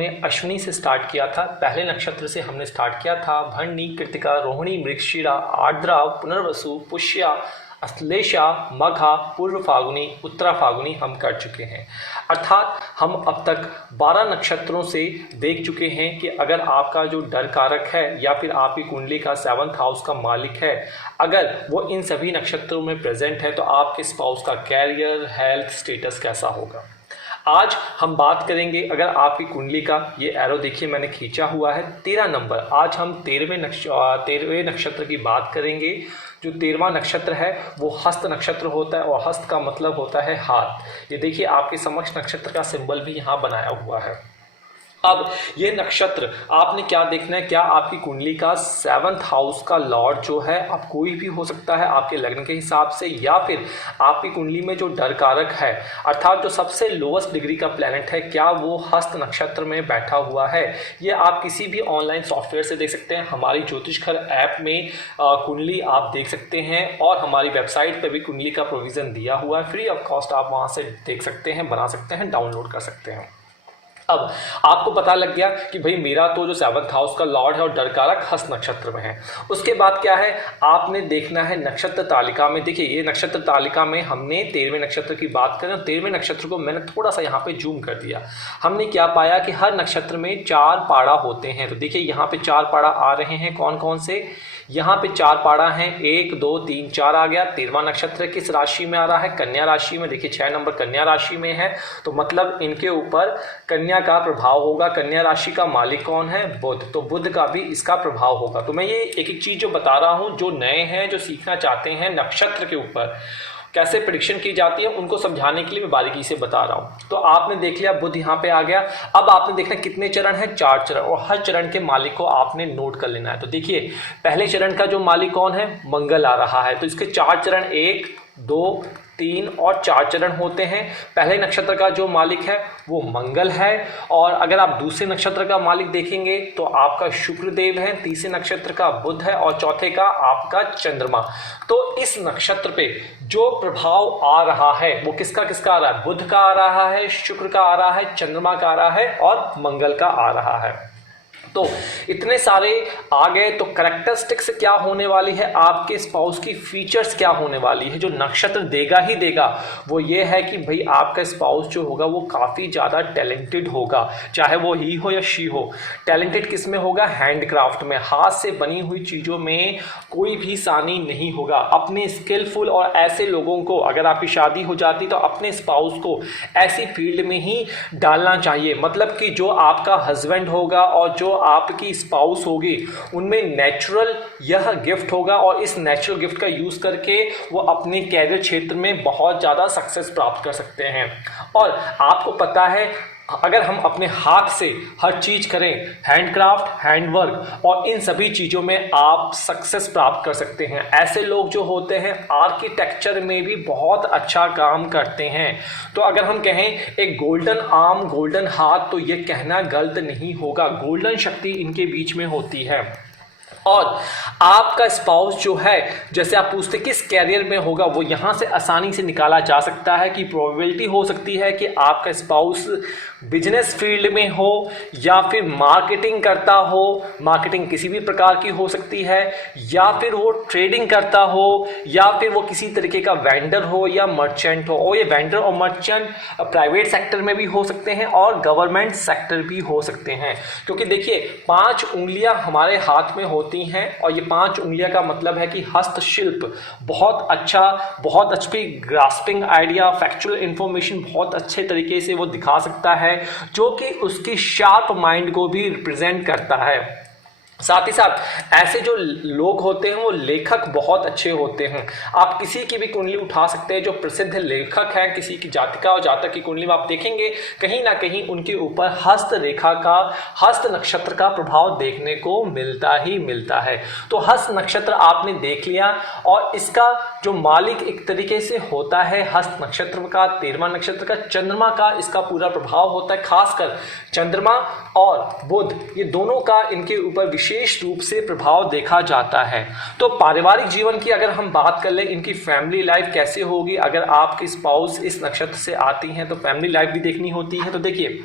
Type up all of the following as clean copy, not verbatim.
इन्होंने अश्विनी से स्टार्ट किया था। पहले नक्षत्र से हमने स्टार्ट किया था भरणी, कृतिका, रोहिणी, मृगशिरा, आर्द्रा, पुनर्वसु, पुष्या, अश्लेषा, मघा, पूर्व फागुनी, उत्तरा फागुनी हम कर चुके हैं। अर्थात हम अब तक 12 नक्षत्रों से देख चुके हैं कि अगर आपका जो डर कारक है या फिर आपकी कुंडली का 7th हाउस का मालिक है, अगर वो इन सभी नक्षत्रों में प्रेजेंट है तो आपके स्पाउस का कैरियर, हेल्थ, स्टेटस कैसा होगा। आज हम बात करेंगे, अगर आपकी कुंडली का ये एरो देखिए मैंने खींचा हुआ है 13 नंबर, आज हम 13वें नक्षत्र की बात करेंगे। जो 13वां नक्षत्र है वो हस्त नक्षत्र होता है और हस्त का मतलब होता है हाथ। ये देखिए आपके समक्ष नक्षत्र का सिंबल भी यहाँ बनाया हुआ है। अब ये नक्षत्र आपने क्या देखना है, क्या आपकी कुंडली का 7th हाउस का लॉर्ड जो है, अब कोई भी हो सकता है आपके लग्न के हिसाब से, या फिर आपकी कुंडली में जो डर कारक है अर्थात जो सबसे लोएस्ट डिग्री का प्लैनेट है, क्या वो हस्त नक्षत्र में बैठा हुआ है। ये आप किसी भी ऑनलाइन सॉफ्टवेयर से देख सकते हैं। हमारी ज्योतिष घर ऐप में कुंडली आप देख सकते हैं और हमारी वेबसाइट पर भी कुंडली का प्रोविज़न दिया हुआ है। फ्री ऑफ कॉस्ट आप वहाँ से देख सकते हैं, बना सकते हैं, डाउनलोड कर सकते हैं। अब आपको पता लग गया कि भाई मेरा तो जो 7th हाउस का लॉर्ड है और डर कारक हस्त नक्षत्र में है। उसके बाद क्या है, आपने देखना है नक्षत्र तालिका में। देखिए ये नक्षत्र तालिका में हमने 13वें नक्षत्र की बात करें, 13वें नक्षत्र को मैंने थोड़ा सा यहाँ पे जूम कर दिया। हमने क्या पाया कि हर नक्षत्र में 4 पाड़ा होते हैं। तो देखिए यहाँ पे 4 पाड़ा आ रहे हैं, कौन कौन से, यहाँ पे 4 पाड़ा हैं, 1 2 3 4 आ गया। 13वां नक्षत्र किस राशि में आ रहा है, कन्या राशि में। देखिए 6 नंबर कन्या राशि में है, तो मतलब इनके ऊपर कन्या का प्रभाव होगा। कन्या राशि का मालिक कौन है, बुध, तो बुध का भी इसका प्रभाव होगा। तो मैं ये एक एक चीज जो बता रहा हूँ, जो नए हैं, जो सीखना चाहते हैं नक्षत्र के ऊपर कैसे प्रेडिक्शन की जाती है, उनको समझाने के लिए मैं बारीकी से बता रहा हूं। तो आपने देख लिया बुध यहाँ पे आ गया। अब आपने देखना कितने चरण है, 4 चरण, और हर चरण के मालिक को आपने नोट कर लेना है। तो देखिए पहले चरण का जो मालिक कौन है, मंगल आ रहा है। तो इसके 4 चरण, 1 2 3 और 4 चरण होते हैं। पहले नक्षत्र का जो मालिक है वो मंगल है, और अगर आप दूसरे नक्षत्र का मालिक देखेंगे तो आपका शुक्रदेव है, तीसरे नक्षत्र का बुध है और चौथे का आपका चंद्रमा। तो इस नक्षत्र पे जो प्रभाव आ रहा है वो किसका किसका आ रहा है, बुध का आ रहा है, शुक्र का आ रहा है, चंद्रमा का आ रहा है और मंगल का आ रहा है। तो इतने सारे आ गए, तो कैरेक्टरिस्टिक्स क्या होने वाली है, आपके स्पाउस की फीचर्स क्या होने वाली है। जो नक्षत्र देगा ही देगा वो ये है कि भाई आपका स्पाउस जो होगा वो काफ़ी ज़्यादा टैलेंटेड होगा, चाहे वो ही हो या शी हो। टैलेंटेड किस में होगा, हैंडक्राफ्ट में, हाथ से बनी हुई चीज़ों में कोई भी सानी नहीं होगा। अपने स्किलफुल और ऐसे लोगों को, अगर आपकी शादी हो जाती तो अपने स्पाउस को ऐसी फील्ड में ही डालना चाहिए। मतलब कि जो आपका हस्बैंड होगा और जो आपकी स्पाउस होगी उनमें नेचुरल यह गिफ्ट होगा, और इस नेचुरल गिफ्ट का यूज करके वो अपने कैरियर क्षेत्र में बहुत ज़्यादा सक्सेस प्राप्त कर सकते हैं। और आपको पता है अगर हम अपने हाथ से हर चीज करें, हैंडक्राफ्ट, हैंडवर्क, और इन सभी चीजों में आप सक्सेस प्राप्त कर सकते हैं। ऐसे लोग जो होते हैं आर्किटेक्चर में भी बहुत अच्छा काम करते हैं। तो अगर हम कहें एक गोल्डन आर्म, गोल्डन हाथ, तो ये कहना गलत नहीं होगा। गोल्डन शक्ति इनके बीच में होती है। और आपका स्पाउस जो है, जैसे आप पूछते किस कैरियर में होगा, वो यहाँ से आसानी से निकाला जा सकता है कि प्रोबेबिलिटी हो सकती है कि आपका स्पाउस बिजनेस फील्ड में हो या फिर मार्केटिंग करता हो। मार्केटिंग किसी भी प्रकार की हो सकती है, या फिर वो ट्रेडिंग करता हो, या फिर वो किसी तरीके का वेंडर हो या मर्चेंट हो। और ये वेंडर और मर्चेंट प्राइवेट सेक्टर में भी हो सकते हैं और गवर्नमेंट सेक्टर भी हो सकते हैं। क्योंकि देखिए 5 उंगलियां हमारे हाथ में होती हैं, और ये 5 उंगलियां का मतलब है कि हस्तशिल्प बहुत अच्छा, बहुत अच्छी ग्रास्पिंग आइडिया, फैक्चुअल इंफॉर्मेशन बहुत अच्छे तरीके से वो दिखा सकता है, जो कि उसकी शार्प माइंड को भी रिप्रेजेंट करता है। साथ ही साथ ऐसे जो लोग होते हैं वो लेखक बहुत अच्छे होते हैं। आप किसी की भी कुंडली उठा सकते हैं जो प्रसिद्ध लेखक हैं, किसी की जातिका और जातक की कुंडली में आप देखेंगे कहीं ना कहीं उनके ऊपर हस्त रेखा का, हस्त नक्षत्र का प्रभाव देखने को मिलता ही मिलता है। तो हस्त नक्षत्र आपने देख लिया, और इसका जो मालिक एक तरीके से होता है हस्त नक्षत्र का, 13वां नक्षत्र का, चंद्रमा का इसका पूरा प्रभाव होता है। खासकर चंद्रमा और बुध, ये दोनों का इनके ऊपर विशेष विशेष रूप से प्रभाव देखा जाता है। तो पारिवारिक जीवन की अगर हम बात कर लें, इनकी फैमिली लाइफ कैसे होगी, अगर आपकी स्पाउस इस नक्षत्र से आती हैं तो फैमिली लाइफ भी देखनी होती है। तो देखिए,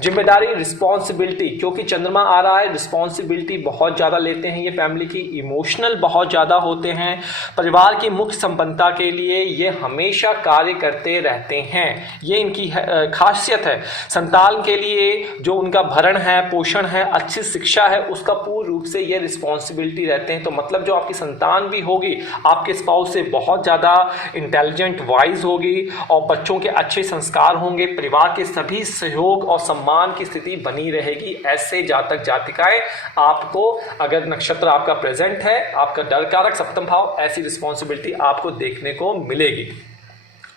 जिम्मेदारी, रिस्पॉन्सिबिलिटी, क्योंकि चंद्रमा आ रहा है, रिस्पॉन्सिबिलिटी बहुत ज़्यादा लेते हैं ये फैमिली की, इमोशनल बहुत ज़्यादा होते हैं, परिवार की मुख्य संपन्नता के लिए ये हमेशा कार्य करते रहते हैं, ये इनकी खासियत है। संतान के लिए जो उनका भरण है, पोषण है, अच्छी शिक्षा है, उसका पूर्ण रूप से ये रिस्पॉन्सिबिलिटी रहते हैं। तो मतलब जो आपकी संतान भी होगी आपके स्पाउस से बहुत ज़्यादा इंटेलिजेंट, वाइज होगी और बच्चों के अच्छे संस्कार होंगे, परिवार के सभी सहयोग और सम्मान की स्थिति बनी रहेगी। ऐसे जातक जातिकाएं आपको, अगर नक्षत्र आपका प्रेजेंट है, आपका डर कारक सप्तम भाव, ऐसी रिस्पॉन्सिबिलिटी आपको देखने को मिलेगी।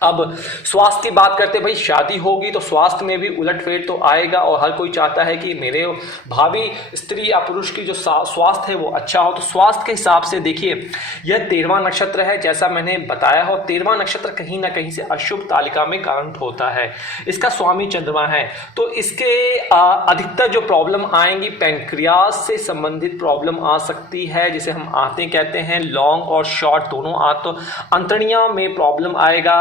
अब स्वास्थ्य की बात करते भाई, शादी होगी तो स्वास्थ्य में भी उलटफेर तो आएगा और हर कोई चाहता है कि मेरे भावी स्त्री या पुरुष की जो स्वास्थ्य है वो अच्छा हो। तो स्वास्थ्य के हिसाब से देखिए, यह 13वां नक्षत्र है, जैसा मैंने बताया हो 13वां नक्षत्र कहीं ना कहीं से अशुभ तालिका में काउंट होता है। इसका स्वामी चंद्रमा है, तो इसके अधिकतर जो प्रॉब्लम आएंगी पैंक्रियास से संबंधित प्रॉब्लम आ सकती है, जिसे हम आंतें कहते हैं, लॉन्ग और शॉर्ट दोनों अंतड़ियों में प्रॉब्लम आएगा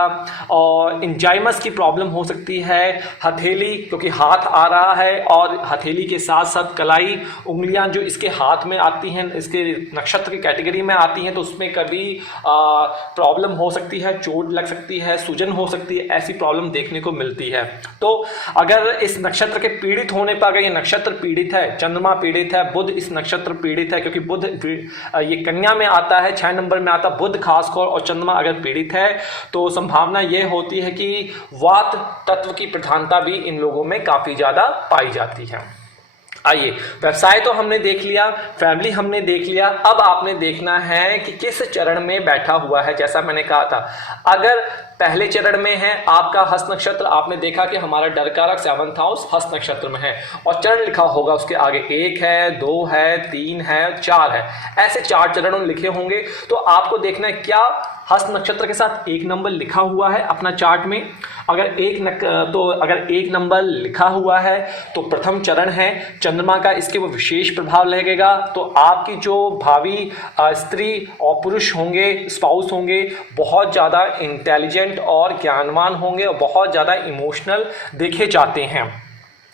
और इंजाइमस की प्रॉब्लम हो सकती है। हथेली, क्योंकि हाथ आ रहा है और हथेली के साथ साथ कलाई, उंगलियां जो इसके हाथ में आती हैं, इसके नक्षत्र की कैटेगरी में आती हैं, तो उसमें कभी प्रॉब्लम हो सकती है, चोट लग सकती है, सूजन हो सकती है, ऐसी प्रॉब्लम देखने को मिलती है। तो अगर इस नक्षत्र के पीड़ित होने पर, अगर ये नक्षत्र पीड़ित है, चंद्रमा पीड़ित है, बुध इस नक्षत्र पीड़ित है, क्योंकि बुध ये कन्या में आता है, 6 नंबर में आता है बुध खासकर, और चंद्रमा अगर पीड़ित है तो संभावना यह होती है कि वात तत्व की प्रधानता भी इन लोगों में काफी ज्यादा पाई जाती है। आइए, व्यवसाय तो हमने देख लिया, फैमिली हमने देख लिया, अब आपने देखना है कि किस चरण में बैठा हुआ है। जैसा मैंने कहा था, अगर पहले चरण में है आपका हस्त नक्षत्र, आपने देखा कि हमारा डर कारक 7th हाउस हस्त नक्षत्र में है और चरण लिखा होगा उसके आगे 1 है, 2 है, 3 है, 4 है, ऐसे 4 चरण लिखे होंगे। तो आपको देखना है क्या हस्त नक्षत्र के साथ 1 नंबर लिखा हुआ है अपना चार्ट में। अगर अगर 1 नंबर लिखा हुआ है तो प्रथम चरण है चंद्रमा का, इसके वो विशेष प्रभाव लगेगा। तो आपकी जो भावी स्त्री और पुरुष होंगे, स्पाउस होंगे, बहुत ज़्यादा इंटेलिजेंट और ज्ञानवान होंगे और बहुत ज़्यादा इमोशनल देखे जाते हैं।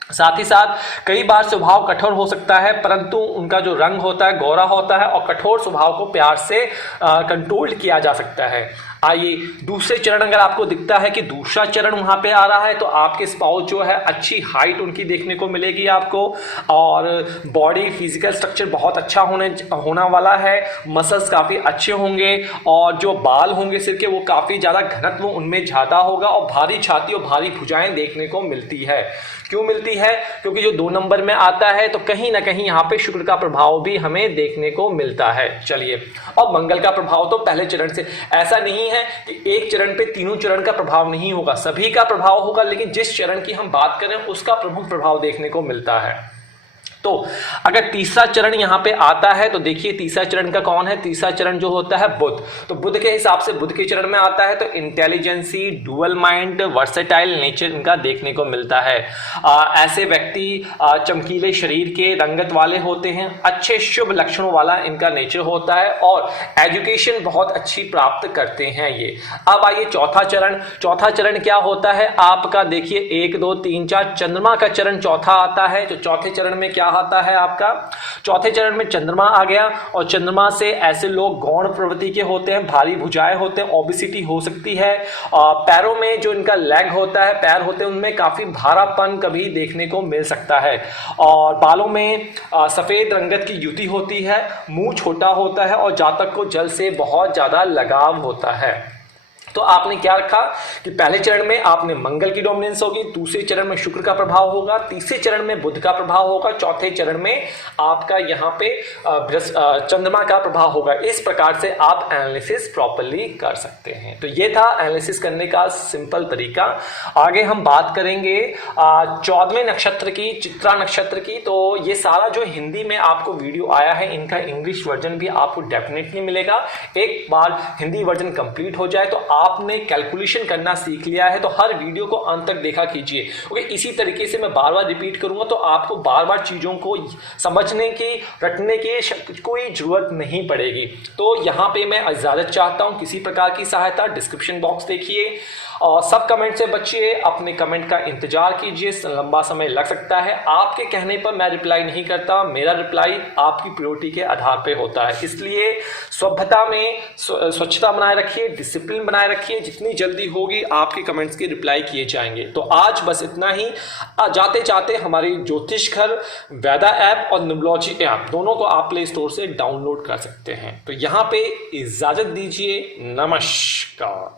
साथ ही साथ कई बार स्वभाव कठोर हो सकता है, परंतु उनका जो रंग होता है गोरा होता है और कठोर स्वभाव को प्यार से कंट्रोल किया जा सकता है। आइए, दूसरे चरण अगर आपको दिखता है कि दूसरा चरण वहां पे आ रहा है तो आपके स्पाउस जो है अच्छी हाइट उनकी देखने को मिलेगी आपको, और बॉडी फिजिकल स्ट्रक्चर बहुत अच्छा होना वाला है, मसल्स काफ़ी अच्छे होंगे और जो बाल होंगे सिर के वो काफ़ी ज़्यादा घनत्व उनमें ज़्यादा होगा और भारी छाती और भारी भुजाएं देखने को मिलती है। क्यों मिलती है? क्योंकि जो 2 नंबर में आता है तो कहीं ना कहीं यहाँ पे शुक्र का प्रभाव भी हमें देखने को मिलता है। चलिए, और मंगल का प्रभाव तो पहले चरण से, ऐसा नहीं है कि एक चरण पे तीनों चरण का प्रभाव नहीं होगा, सभी का प्रभाव होगा, लेकिन जिस चरण की हम बात करें उसका प्रमुख प्रभाव देखने को मिलता है। तो अगर तीसरा चरण यहाँ पे आता है तो देखिए तीसरा चरण का कौन है, तीसरा चरण जो होता है बुध। तो बुध के हिसाब से बुध के चरण में आता है तो intelligence, dual mind, versatile nature इनका देखने को मिलता है। ऐसे व्यक्ति चमकीले शरीर के रंगत वाले होते हैं, अच्छे शुभ लक्षणों वाला इनका नेचर होता है और एजुकेशन बहुत अच्छी प्राप्त करते हैं ये। अब आइए चौथा चरण। चौथा चरण क्या होता है आपका, देखिए 1 2 3 4 चंद्रमा का चरण चौथा आता है। तो चौथे चरण में क्या आता है आपका, चौथे चरण में चंद्रमा आ गया और चंद्रमा से ऐसे लोग गौण प्रवृत्ति के होते हैं, भारी भुजाएं होते हैं, ओबेसिटी हो सकती है, पैरों में जो इनका लेग होता है, पैर होते हैं, उनमें काफी भारापन कभी देखने को मिल सकता है और बालों में सफेद रंगत की युति होती है, मुंह छोटा होता है और जातक को जल से बहुत ज्यादा लगाव होता है। तो आपने क्या रखा कि पहले चरण में आपने मंगल की डोमिनेंस होगी, दूसरे चरण में शुक्र का प्रभाव होगा, तीसरे चरण में बुध का प्रभाव होगा, चौथे चरण में आपका यहाँ पे चंद्रमा का प्रभाव होगा। इस प्रकार से आप एनालिसिस प्रॉपर्ली कर सकते हैं। तो ये था एनालिसिस करने का सिंपल तरीका। आगे हम बात करेंगे 14वें नक्षत्र की, चित्रा नक्षत्र की। तो ये सारा जो हिंदी में आपको वीडियो आया है इनका इंग्लिश वर्जन भी आपको डेफिनेटली मिलेगा। एक बार हिंदी वर्जन कंप्लीट हो जाए तो आपने कैलकुलेशन करना सीख लिया है तो हर वीडियो को अंत तक देखा कीजिए। ओके, इसी तरीके से मैं बार बार रिपीट करूंगा तो आपको बार बार चीज़ों को समझने की, रटने की कोई ज़रूरत नहीं पड़ेगी। तो यहाँ पे मैं इजाज़त चाहता हूँ, किसी प्रकार की सहायता डिस्क्रिप्शन बॉक्स देखिए और सब कमेंट से बचिए, अपने कमेंट का इंतजार कीजिए, लंबा समय लग सकता है। आपके कहने पर मैं रिप्लाई नहीं करता, मेरा रिप्लाई आपकी प्रायोरिटी के आधार पे होता है, इसलिए सभ्यता में स्वच्छता बनाए रखिए, डिसिप्लिन बनाए रखिए, जितनी जल्दी होगी आपके कमेंट्स के रिप्लाई किए जाएंगे। तो आज बस इतना ही। जाते जाते हमारी ज्योतिष घर वेदा ऐप और न्यूमरोलॉजी ऐप दोनों को आप प्ले स्टोर से डाउनलोड कर सकते हैं। तो यहाँ पे इजाजत दीजिए, नमस्कार।